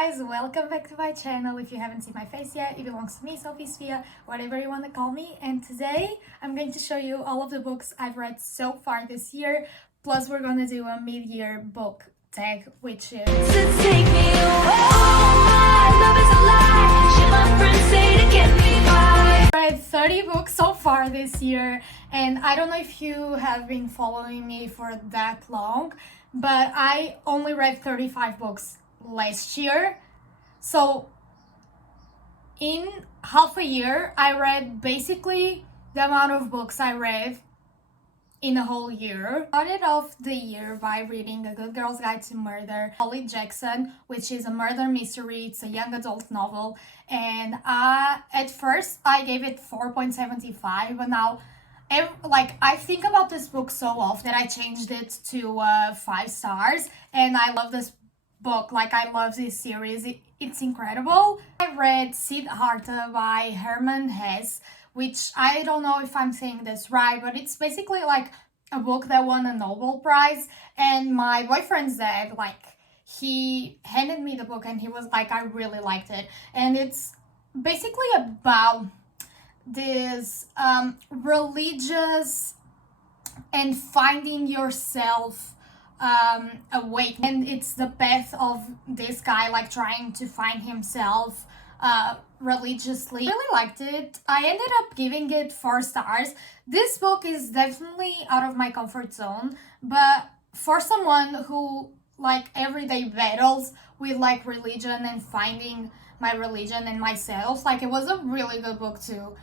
guys, welcome back to my channel. If you haven't seen my face yet, it belongs to me, Sophie, whatever you want to call me. And today I'm going to show you all of the books I've read so far this year. Plus we're going to do a mid-year book tag, which is take me away. Oh, love is a lie. Should my friends say to get me by? I read 30 books so far this year, and I don't know if you have been following me for that long, but I only read 35 books last year. So in half a year I read basically the amount of books I read in a whole year. Started off the year by reading A Good Girl's Guide to Murder, Holly Jackson, which is a murder mystery. It's a young adult novel, and at first I gave it 4.75, but now I think about this book so often that I changed it to 5 stars, and I love this book. I love this series. It's incredible. I read Siddhartha by Herman Hesse, which I don't know if I'm saying this right, but it's basically like a book that won a Nobel Prize, and my boyfriend's dad, he handed me the book and he was like, I really liked it. And it's basically about this religious and finding yourself awake, and it's the path of this guy trying to find himself religiously. I really liked it. I ended up giving it 4 stars. This book is definitely out of my comfort zone, but for someone who everyday battles with religion and finding my religion and myself, it was a really good book too.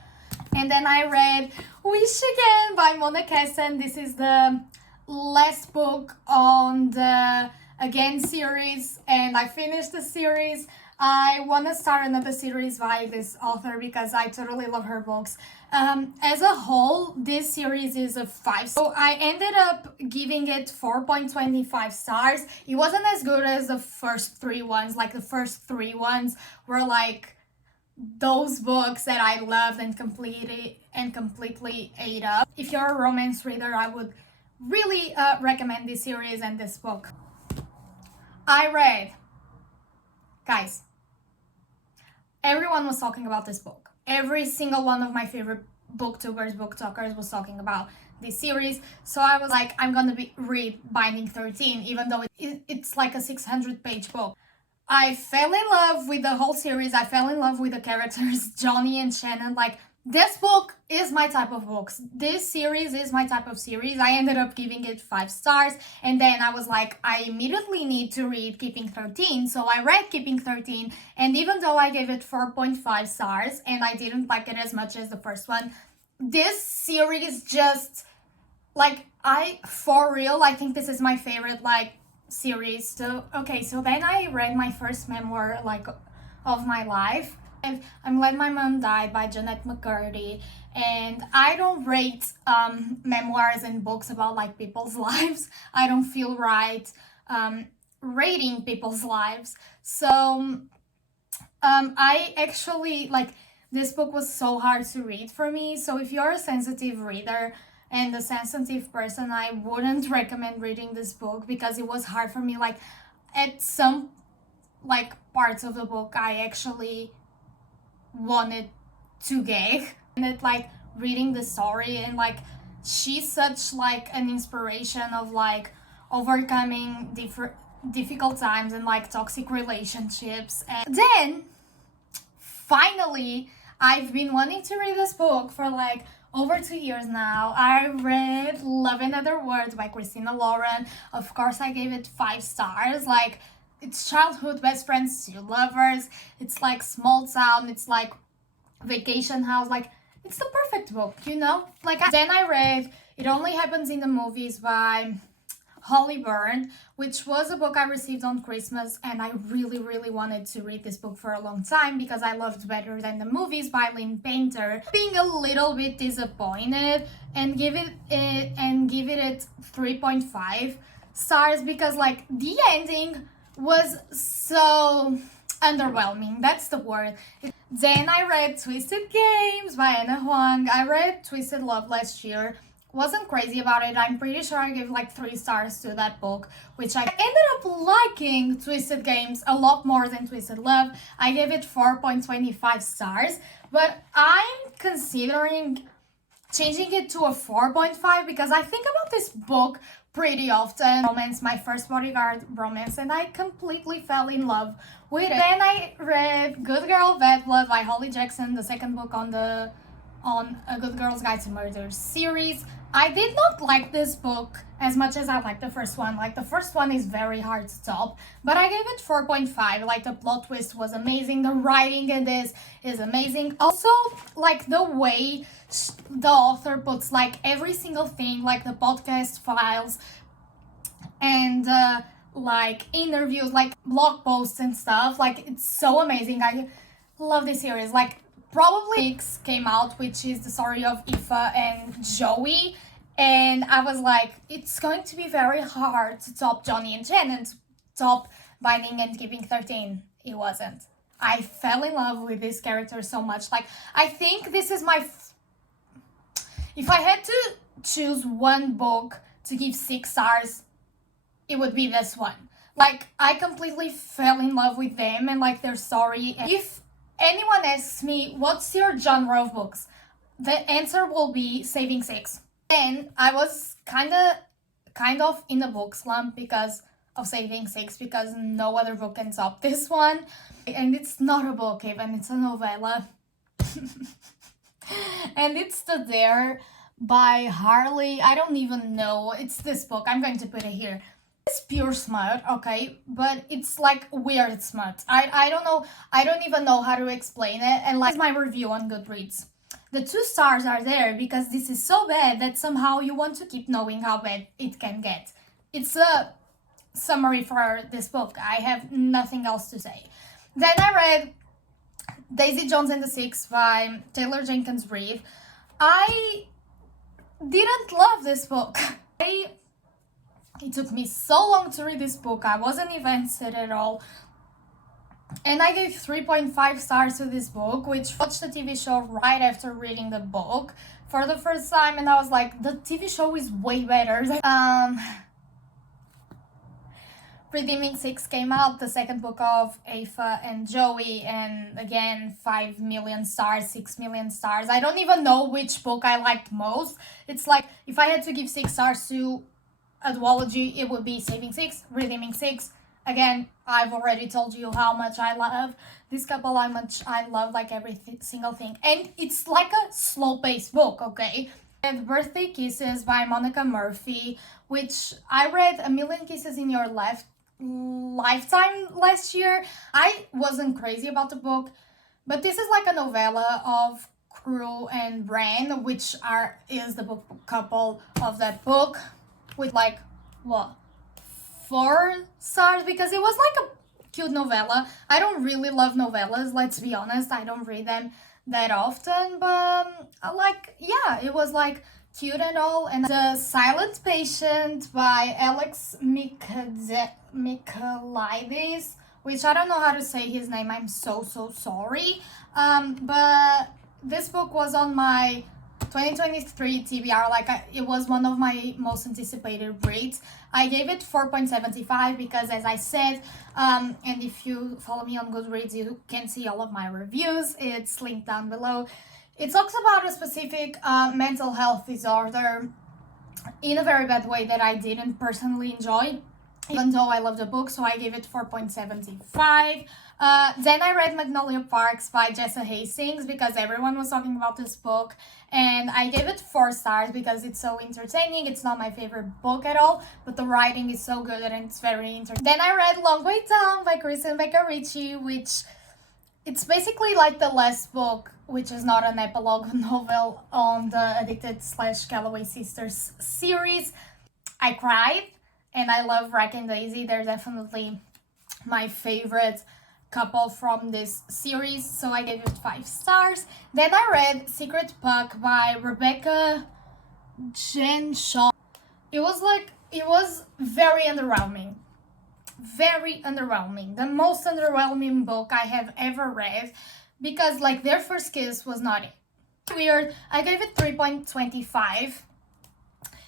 And then I read Wish Again by Mona Kesson. This is the last book on the Again series, and I finished the series. I want to start another series by this author because I totally love her books. As a whole, this series is a 5, so I ended up giving it 4.25 stars. It wasn't as good as the first 3 ones. The first 3 ones were those books that I loved and completely ate up. If you're a romance reader, I would really recommend this series and this book. I read, guys, everyone was talking about this book. Every single one of my favorite booktubers, booktalkers was talking about this series. So I was like, I'm gonna read Binding 13, even though it's like a 600-page book. I fell in love with the whole series. I fell in love with the characters, Johnny and Shannon. This book is my type of books. This series is my type of series. I ended up giving it 5 stars, and then I was like, I immediately need to read Keeping 13. So I read Keeping 13, and even though I gave it 4.5 stars and I didn't like it as much as the first one, this series just for real, I think this is my favorite series. So then I read my first memoir of my life. I'm Glad My Mom Died by Jeanette McCurdy, and I don't rate memoirs and books about people's lives. I don't feel right rating people's lives. So I actually this book was so hard to read for me. So if you're a sensitive reader and a sensitive person, I wouldn't recommend reading this book because it was hard for me. At some parts of the book I actually wanted to gag, and it reading the story, and she's such an inspiration of overcoming difficult times and toxic relationships. And then finally I've been wanting to read this book for over 2 years now. I read Love and Other Words by Christina Lauren. Of course I gave it 5 stars. It's childhood best friends, 2 lovers. It's small town. It's vacation house. It's the perfect book, you know? Then I read It Only Happens in the Movies by Holly Byrne, which was a book I received on Christmas, and I really wanted to read this book for a long time because I loved Better Than the Movies by Lynn Painter. Being a little bit disappointed and give it 3.5 stars because the ending was so underwhelming. That's the word. Then I read Twisted Games by Anna Huang. I read Twisted Love last year, wasn't crazy about it. I'm pretty sure I gave like 3 stars to that book, which I ended up liking Twisted Games a lot more than Twisted Love. I gave it 4.25 stars, but I'm considering changing it to a 4.5 because I think about this book pretty often. Romance, my first bodyguard romance, and I completely fell in love with it. Then I read Good Girl Bad Blood by Holly Jackson, the second book on A Good Girl's Guide to Murder series. I did not like this book as much as I liked the first one. Like, the first one is very hard to top, but I gave it 4.5. Like, the plot twist was amazing. The writing in this is amazing. Also, like, the way the author puts, like, every single thing, like the podcast files and, like, interviews, like, blog posts and stuff. Like, it's so amazing. I love this series. Like, probably 6 came out, which is the story of Aoife and Joey, and I was like, it's going to be very hard to top Johnny and Jen and to top Binding and Keeping 13. It wasn't. I fell in love with this character so much. Like, I think this is my if I had to choose one book to give 6 stars, it would be this one. Like, I completely fell in love with them and like their story. If anyone asks me, what's your genre of books? The answer will be Saving Six. And I was kind of in a book slump because of Saving Six, because no other book can top this one. And it's not a book even, it's a novella. And it's The Dare by Harley. I don't even know. It's this book. I'm going to put it here. It's pure smut, okay, but it's like weird smut. I don't know. I don't even know how to explain it. And like my review on Goodreads, the 2 stars are there because this is so bad that somehow you want to keep knowing how bad it can get. It's a summary for this book. I have nothing else to say. Then I read Daisy Jones and the Six by Taylor Jenkins Reid. I didn't love this book. It took me so long to read this book. I wasn't invested at all. And I gave 3.5 stars to this book, which I watched the TV show right after reading the book for the first time, and I was like, the TV show is way better. Redeeming Six came out, the second book of Aoife and Joey, and again, 5 million stars, 6 million stars. I don't even know which book I liked most. It's like, if I had to give 6 stars to a duology, it would be Saving Six, Redeeming Six. Again, I've already told you how much I love this couple, how much I love like every single thing. And it's like a slow-paced book, okay? And Birthday Kisses by Monica Murphy, which I read A Million Kisses in Your Lifetime last year. I wasn't crazy about the book, but this is like a novella of Crew and Bran, which is the book couple of that book, with like, what, 4 stars, because it was like a cute novella. I don't really love novellas, let's be honest. I don't read them that often, but like, yeah, it was like cute and all. And The Silent Patient by Alex Michaelides, which I don't know how to say his name, I'm so sorry. But this book was on my 2023 TBR, like it was one of my most anticipated reads. I gave it 4.75 because, as I said, and if you follow me on Goodreads, you can see all of my reviews. It's linked down below. It talks about a specific mental health disorder in a very bad way that I didn't personally enjoy, even though I love the book, so I gave it 4.75. Then I read Magnolia Parks by Jessa Hastings because everyone was talking about this book, and I gave it 4 stars because it's so entertaining. It's not my favorite book at all, but the writing is so good and it's very entertaining. Then I read Long Way Down by Kristen Becker Ritchie, which it's basically like the last book, which is not an epilogue novel on the Addicted/Calloway Sisters series. I cried, and I love Rack and Daisy. They're definitely my favorite couple from this series, so I gave it 5 stars. Then I read Secret Puck by Rebecca Jenshaw. It was very underwhelming. Very underwhelming. The most underwhelming book I have ever read, because like their first kiss was not it. Weird. I gave it 3.25.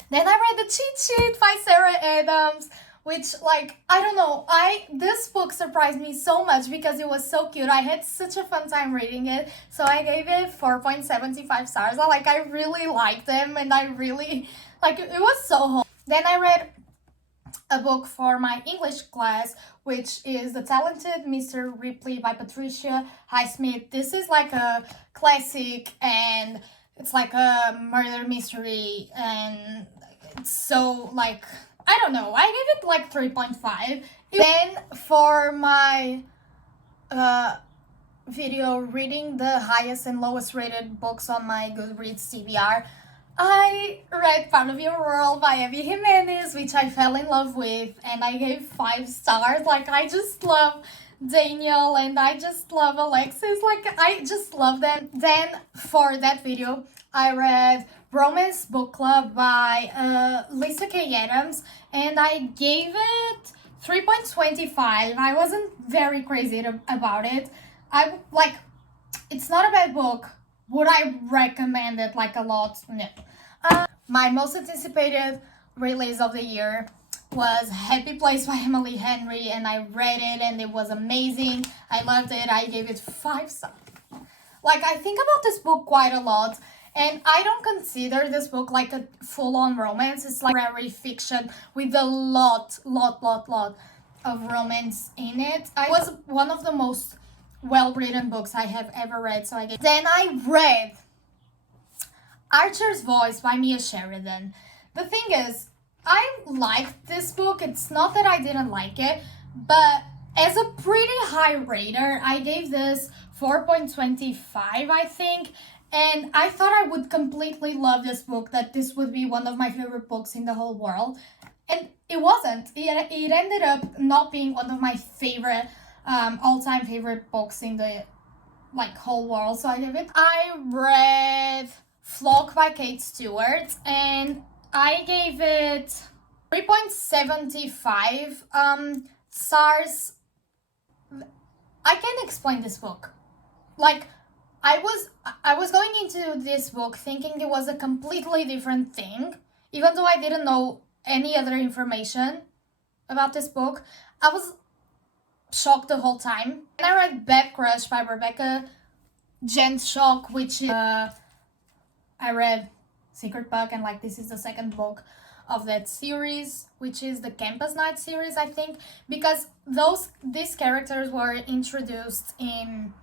Then I read The Cheat Sheet by Sarah Adams, which, like, I don't know, this book surprised me so much because it was so cute. I had such a fun time reading it, so I gave it 4.75 stars. I really liked them, and I really, like, it was so wholesome. Then I read a book for my English class, which is The Talented Mr. Ripley by Patricia Highsmith. This is like a classic, and it's like a murder mystery, and it's so, like, I don't know, I gave it like 3.5. Then for my video reading the highest and lowest rated books on my Goodreads TBR, I read Part of Your World by Abby Jimenez, which I fell in love with, and I gave 5 stars. Like, I just love Daniel, and I just love Alexis. Like, I just love them. Then for that video, I read Romance Book Club by Lisa K. Adams, and I gave it 3.25. I wasn't very crazy about it. It's not a bad book. Would I recommend it like a lot? No. My most anticipated release of the year was Happy Place by Emily Henry, and I read it and it was amazing. I loved it. I gave it 5 stars. Like, I think about this book quite a lot, and I don't consider this book like a full-on romance. It's like literary fiction with a lot of romance in it. It was one of the most well-written books I have ever read, so Then I read Archer's Voice by Mia Sheridan. The thing is, I liked this book. It's not that I didn't like it, but as a pretty high rater, I gave this 4.25, I think, and I thought I would completely love this book, that this would be one of my favorite books in the whole world, and it wasn't. It ended up not being one of my favorite all-time favorite books in the whole world, so I gave it. I read Flock by Kate Stewart, and I gave it 3.75 stars. I can't explain this book. Like, I was going into this book thinking it was a completely different thing, even though I didn't know any other information about this book. I was shocked the whole time. And I read Bad Crush by Rebecca Jenshock, which is, I read Secret Book, and this is the second book of that series, which is the Campus Night series, I think, because these characters were introduced in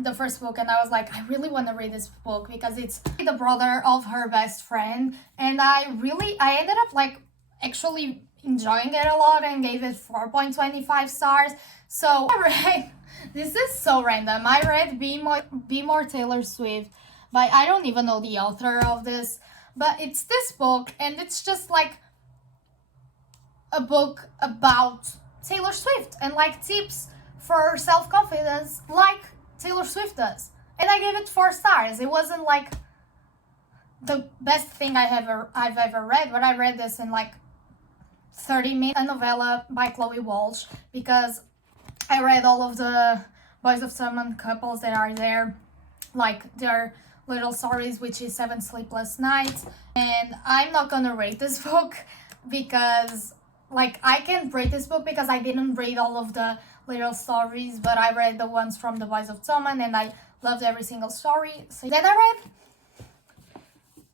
the first book, and I was like, I really want to read this book because it's the brother of her best friend, and I ended up actually enjoying it a lot and gave it 4.25 stars. So I read, this is so random, I read Be More Taylor Swift by, I don't even know the author of this, but it's this book, and it's just a book about Taylor Swift and tips for self-confidence like Taylor Swift does. And I gave it 4 stars. It wasn't the best thing I've ever read, but I read this in 30 minutes. A novella by Chloe Walsh, because I read all of the Boys of Summer couples that are there, their little stories, which is 7 Sleepless Nights. And I'm not gonna rate this book because I can't rate this book because I didn't read all of the little stories, but I read the ones from the Boys of Summer, and I loved every single story. So then I read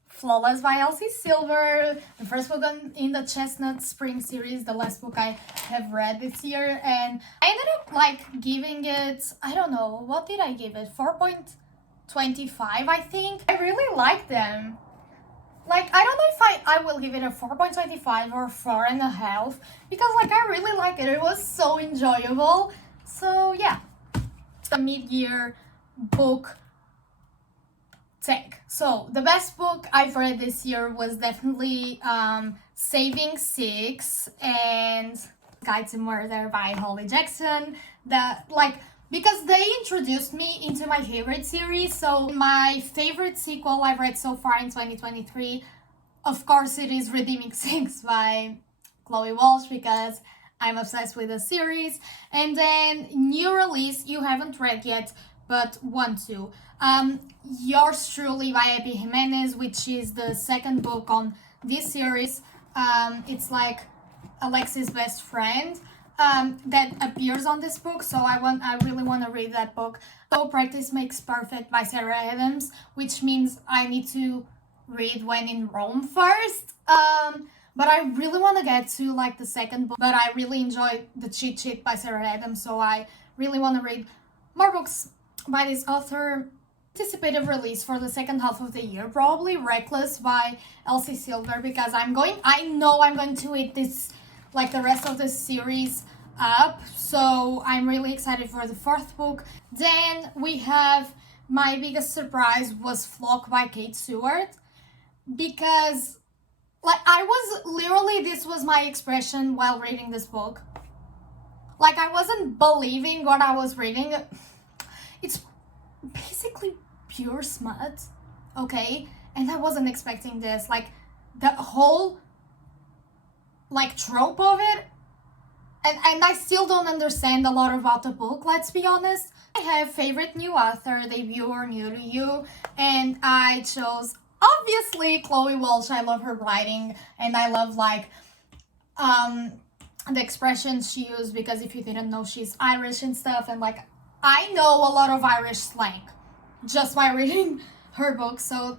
Flawless by Elsie Silver, the first book in the Chestnut Spring series, the last book I have read this year, and I ended up giving it, I don't know, what did I give it? 4.25, I think. I really like them. I don't know if I will give it a 4.25 or 4.5, because I really like it. It was so enjoyable. So yeah, the mid-year book take. So the best book I've read this year was definitely Saving Six and Guide to Murder by Holly Jackson. Because they introduced me into my favorite series. So my favorite sequel I've read so far in 2023, of course, it is Redeeming Six by Chloe Walsh, because I'm obsessed with the series. And then new release you haven't read yet, but want to. Yours Truly by Abby Jimenez, which is the second book on this series. It's like Alexi's best friend that appears on this book, so I really want to read that book. So Practice Makes Perfect by Sarah Adams, which means I need to read When in Rome first. But I really want to get to like the second book, but I really enjoyed The Cheat Sheet by Sarah Adams, so I really want to read more books by this author. Anticipated release for the second half of the year, probably Reckless by Elsie Silver, because I know I'm going to eat this, like the rest of the series up, so I'm really excited for the fourth book. Then we have, my biggest surprise was Flock by Kate Stewart, because like this was my expression while reading this book. Like, I wasn't believing what I was reading. It's basically pure smut, okay? And I wasn't expecting this. Like, the whole like trope of it, and I still don't understand a lot about the book, let's be honest. I have favorite new author, debut or new to you, and I chose obviously Chloe Walsh. I love her writing, and I love like the expressions she used, because if you didn't know, she's Irish and stuff, and like I know a lot of Irish slang just by reading her book. So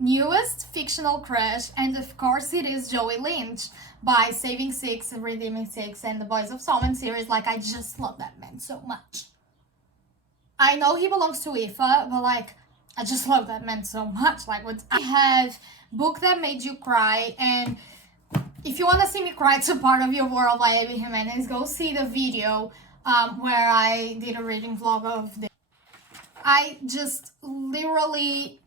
newest fictional crush, and of course it is Joey Lynch by Saving Six and Redeeming Six and the Boys of Solomon series. Like, I just love that man so much. I know he belongs to IFA, but like I just love that man so much. Like, what I have Book That Made You Cry, and if you want to see me cry to Part of Your World by Abby Jimenez, go see the video where I did a reading vlog of this. I just literally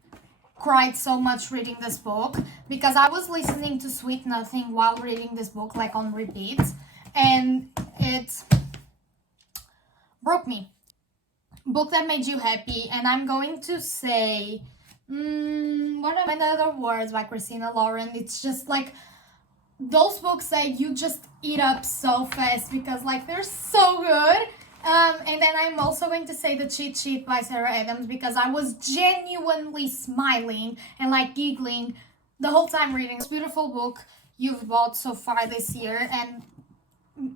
cried so much reading this book, because I was listening to Sweet Nothing while reading this book, like on repeat, and it broke me. Book That Made You Happy, and I'm going to say what are other words by Christina Lauren. It's just like those books that you just eat up so fast, because like they're so good. And then I'm also going to say The Cheat Sheet by Sarah Adams, because I was genuinely smiling and like giggling the whole time reading this beautiful book you've bought so far this year. And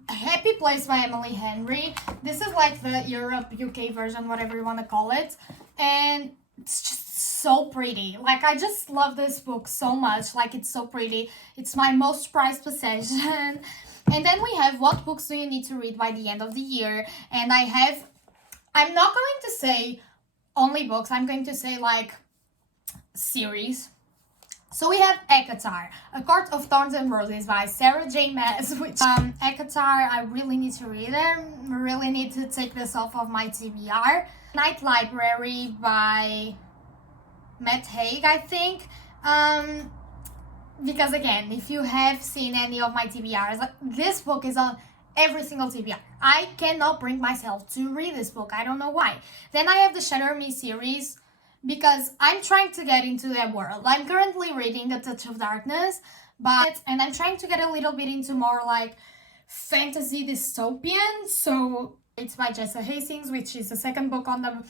Happy Place by Emily Henry. This is like the Europe, UK version, whatever you want to call it. And it's just so pretty. Like, I just love this book so much. Like, it's so pretty. It's my most prized possession. And then we have What Books Do You Need to Read by the End of the Year? And I'm not going to say only books. I'm going to say like series. So we have Ekatar, A Court of Thorns and Roses by Sarah J. Maas, which Ekatar, I really need to read it. I really need to take this off of my TBR. Night Library by Matt Haig, I think. Because again, if you have seen any of my TBRs, this book is on every single TBR. I cannot bring myself to read this book. I don't know why. Then I have the Shatter Me series, because I'm trying to get into that world. I'm currently reading A Touch of Darkness, and I'm trying to get a little bit into more like fantasy dystopian. So it's by Jessa Hastings, which is the second book on the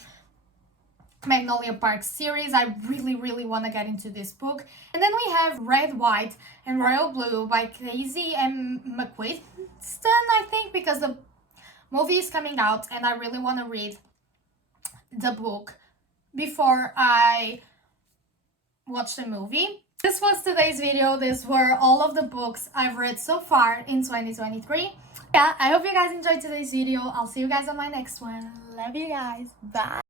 Magnolia Park series. I really, really want to get into this book. And then we have Red, White, and Royal Blue by Casey M. McQuiston, I think, because the movie is coming out and I really want to read the book before I watch the movie. This was today's video. These were all of the books I've read so far in 2023. Yeah, I hope you guys enjoyed today's video. I'll see you guys on my next one. Love you guys. Bye.